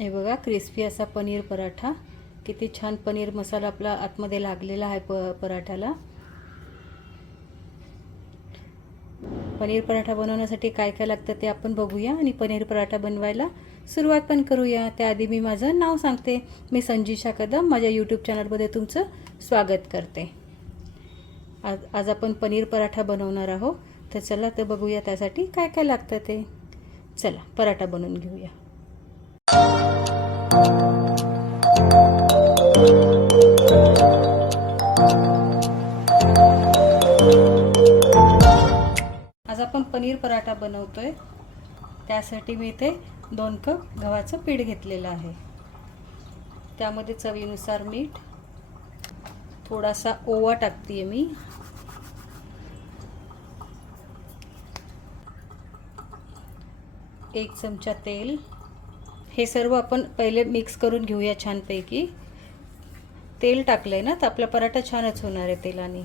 हे बघा क्रिस्पी असा पनीर पराठा. किती छान पनीर मसाला आपला आतमध्ये लागलेला आहे प पराठ्याला पनीर पराठा बनवण्यासाठी काय काय लागतं ते आपण बघूया आणि पनीर पराठा बनवायला सुरुवात पण करूया. त्याआधी मी माझं नाव सांगते. मी संजीशा कदम माझ्या यूट्यूब चॅनलमध्ये तुमचं स्वागत करते. आज आज आपण पनीर पराठा बनवणार आहोत. तर चला तर बघूया त्यासाठी काय काय लागतं ते. चला पराठा बनवून घेऊया. आज आपण पनीर पराठा बनवतोय. त्यासाठी मी इथे दोन कप गव्हाचं पीठ घेतलेलं आहे. त्यामध्ये चवीनुसार मीठ थोडासा ओवा टाकते मी. एक चमचा तेल. हे सर्व आपण पहिले मिक्स करून घेऊया छानपैकी. तेल टाकलं आहे ना तर आपला पराठा छानच होणार आहे तेलाने.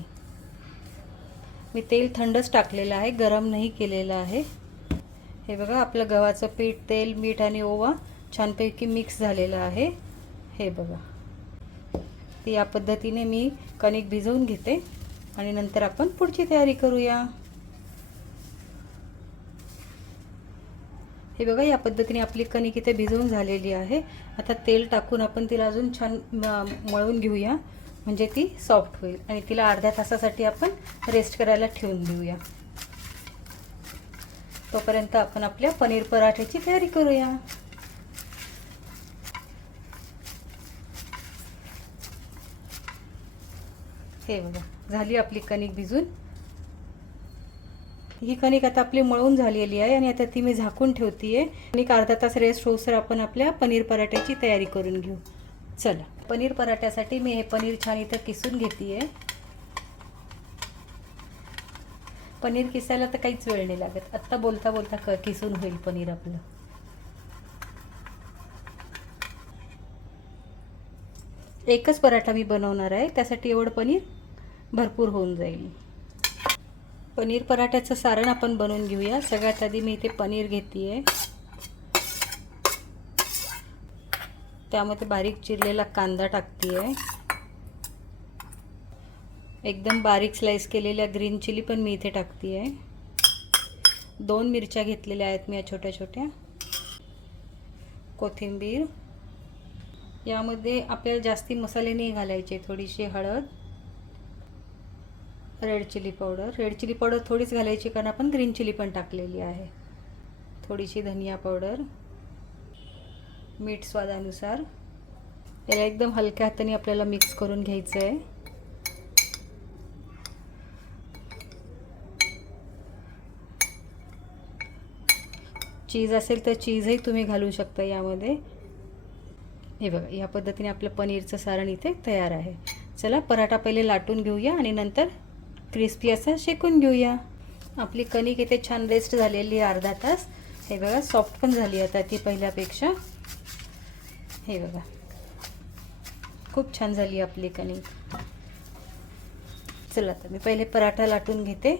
मी तेल थंडच टाकलेलं आहे गरम नाही केलेलं आहे. हे बघा आपलं गव्हाचं पीठ तेल मीठ आणि ओवा छानपैकी मिक्स झालेलं आहे. हे बघा. या पद्धतीने मी कणिक भिजवून घेते आणि नंतर आपण पुढची तयारी करूया. हे बघा या पद्धतीने आपली कणिक इथे भिजवून झालेली आहे. आता तेल टाकून आपण तिला अजून छान मळून घेऊया. म्हणजे ती सॉफ्ट होईल. आणि तिला अर्ध्या तासासाठी आपण रेस्ट करायला ठेवून देऊया. तोपर्यंत आपण आपल्या पनीर पराठ्याची तयारी करूया. हे बघा झाली आपली कणिक भिजून. ही कणिक आता आपली मळून झालेली आहे आणि आता ती मी झाकून ठेवते आहे एक अर्धा तास रेस्ट होसर आपण आपल्या पनीर पराठ्याची तयारी करून घेऊ. चला. पनीर पराठ्यासाठी मी हे पनीर छान इथं किसून घेतीये. पनीर किसायला तर काहीच वेळ नाही लागत. आत्ता बोलता बोलता क किसून होईल पनीर आपलं. एकच पराठा मी बनवणार आहे. त्यासाठी एवढं पनीर भरपूर होऊन जाईल. पनीर पराठ्याचं सारण आपण बनवून घेऊया. सगळ्यात आधी मी इथे पनीर घेते आहे त्यामध्ये बारीक चिरलेला कांदा टाकते आहे एकदम बारीक स्लाईस केलेल्या ग्रीन चिली पण मी इथे टाकते आहे दोन मिरच्या घेतलेल्या आहेत मी या छोट्या छोट्या. कोथिंबीर. यामध्ये आपल्याला जास्ती मसाले नाही घालायचे थोडीशी हळद. Red chilli powder red chilli powder थोडीच घालायची कारण आपण ग्रीन चिली पण टाकलेली आहे. थोडीशी धनिया पावडर मीठ स्वादानुसार. याला एकदम हलक्या हाताने आपल्याला मिक्स करून घ्यायचं आहे चीज असेल तर चीजही तुम्ही घालू शकता यामध्ये. हे बघा या पद्धतीने आपलं पनीरचं सारण इथे तयार आहे. चला पराठा पहिले लाटून घेऊया आणि नंतर क्रिस्पी असं शेकून घेऊया. आपली कणिक इथे छान रेस्ट झालेली आहे अर्धा तास. हे बघा सॉफ्ट पण झाली आता ती पहिल्यापेक्षा. हे बघा. खूप छान झाली आपली कणिक चला आता मी पहिले पराठा लाटून घेते.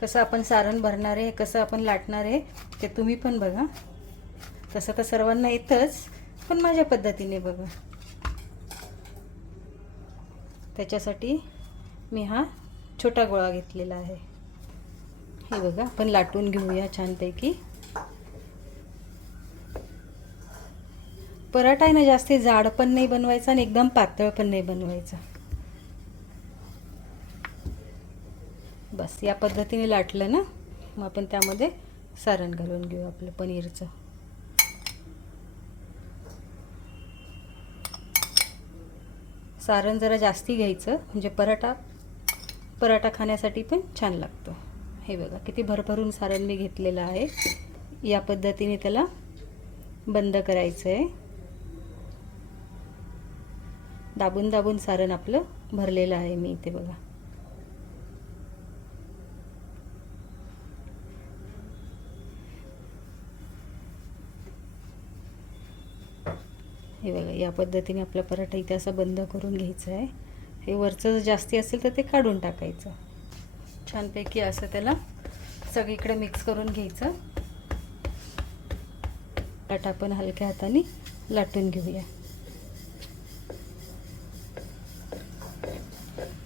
कसं आपण सारण भरणार आहे कसं आपण लाटणार आहे ते तुम्ही पण बघा. तसं तर सर्वांना येतंच पण माझ्या पद्धतीने बघा. त्याच्यासाठी मी हा छोटा गोळा घेतलेला आहे. हे बघा आपण लाटून घेऊया छानपैकी. पराठा आहे ना जास्त जाड पण नाही बनवायचा आणि एकदम पातळ पण नाही बनवायचा. बस या पद्धतीने लाटलं ना मग आपण त्यामध्ये सारण घालून घेऊ आपलं पनीरचं. सारण जरा जास्ती घ्यायचं म्हणजे पराठा पराठा खाण्यासाठी पण छान लागतो. हे बघा किती भरभरून सारण मी घेतलेलं आहे. या पद्धतीने त्याला बंद करायचं आहे दाबून दाबून सारण आपलं भरलेलं आहे मी इथे बघा. हे बघा या पद्धतीने आपला पराठा इथे असा बंद करून घ्यायचा आहे. हे वरचं जास्ती असेल तर ते काढून टाकायचं. छानपैकी असं त्याला सगळीकडे मिक्स करून घ्यायचं. पराठा आपण हलक्या हाताने लाटून घेऊया.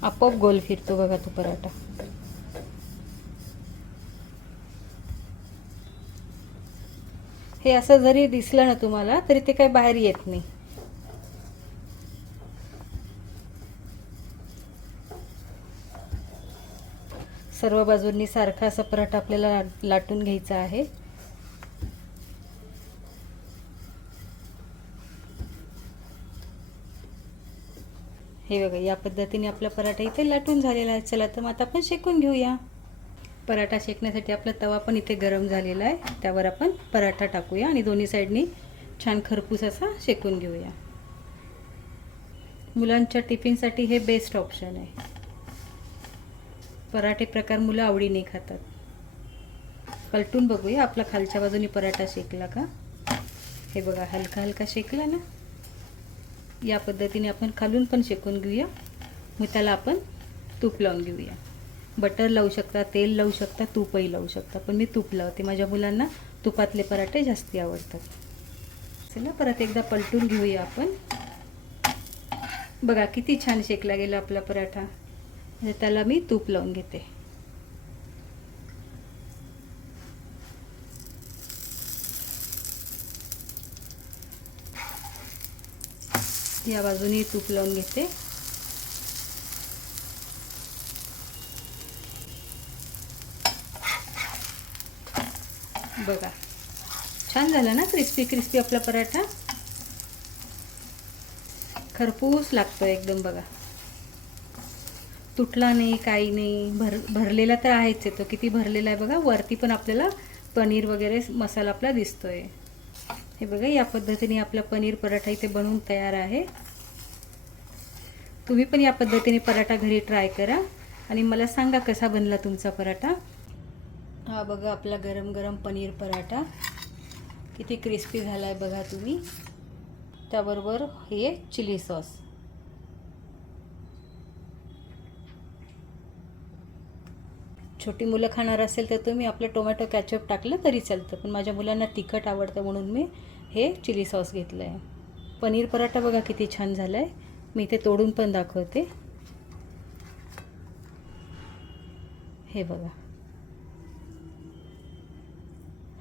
आपोआप गोल फिरतो बघा तो पराठा. हे असं जरी दिसलं ना तुम्हाला तरी ते काही बाहेर येत नाही. सर्व बाजूंनी सारखा असा पराठा आपल्याला लाटून घ्यायचा आहे. हे बघा या पद्धतीने आपला पराठा इथे लाटून झालेला आहे. चला तर मग आता आपण शेकून घेऊया. पराठा शेकण्यासाठी आपला तवा पण इथे गरम झालेला आहे. त्यावर आपण पराठा टाकूया आणि दोन्ही साईडनी छान खरपूस असा शेकून घेऊया. मुलांच्या टिफिनसाठी हे बेस्ट ऑप्शन आहे. पराठे प्रकार मुलं आवडीने खातात. पलटून बघूया आपला खालच्या बाजूने पराठा शेकला का? हे बघा हलका हलका शेकला ना? या पद्धतीने आपण खालून पण शेकून घेऊया. मग त्याला आपण तूप लावून घेऊया. बटर लावू शकता तेल लावू शकता तूपही लावू शकता. पण मी तूप लावते. माझ्या मुलांना तुपातले पराठे जास्ती आवडतात. चला परत एकदा पलटून घेऊया आपण. बघा किती छान शेकला गेला आपला पराठा. म्हणजे त्याला मी तूप लावून घेते. या बाजूने तूप लावून घेते. बघा छान झाला ना क्रिस्पी क्रिस्पी आपला पराठा? खरपूस लागतो एकदम बघा. तुटला नाही काही नाही भर भरलेला तर आहेच आहे तो. किती भरलेला आहे बघा वरती पण आपल्याला पनीर वगैरे मसाला आपला दिसतोय. हे बघा या पद्धतीने आपला पनीर पराठा इथे बनवून तयार आहे. तुम्ही पण या पद्धतीने पराठा घरी ट्राय करा. आणि मला सांगा कसा बनला तुमचा पराठा. हा बघा आपला गरम गरम पनीर पराठा. किती क्रिस्पी झाला आहे बघा तुम्ही. त्याबरोबर हे चिली सॉस. छोटी मुलं खाणार असेल तर तुम्ही आपलं टोमॅटो कॅचअप टाकलं तरी चालतं. पण माझ्या मुलांना तिखट आवडतं म्हणून मी हे चिली सॉस घेतलं आहे पनीर पराठा बघा किती छान झाला आहे मी ते तोडून पण दाखवते. हे बघा.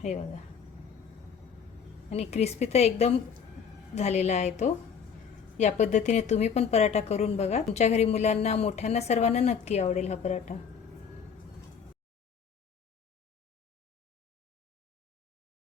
हे बघा. आणि क्रिस्पी तर एकदम झालेला आहे तो. या पद्धतीने तुम्ही पण पराठा करून बघा. तुमच्या घरी मुलांना मोठ्यांना सर्वांना नक्की आवडेल हा पराठा.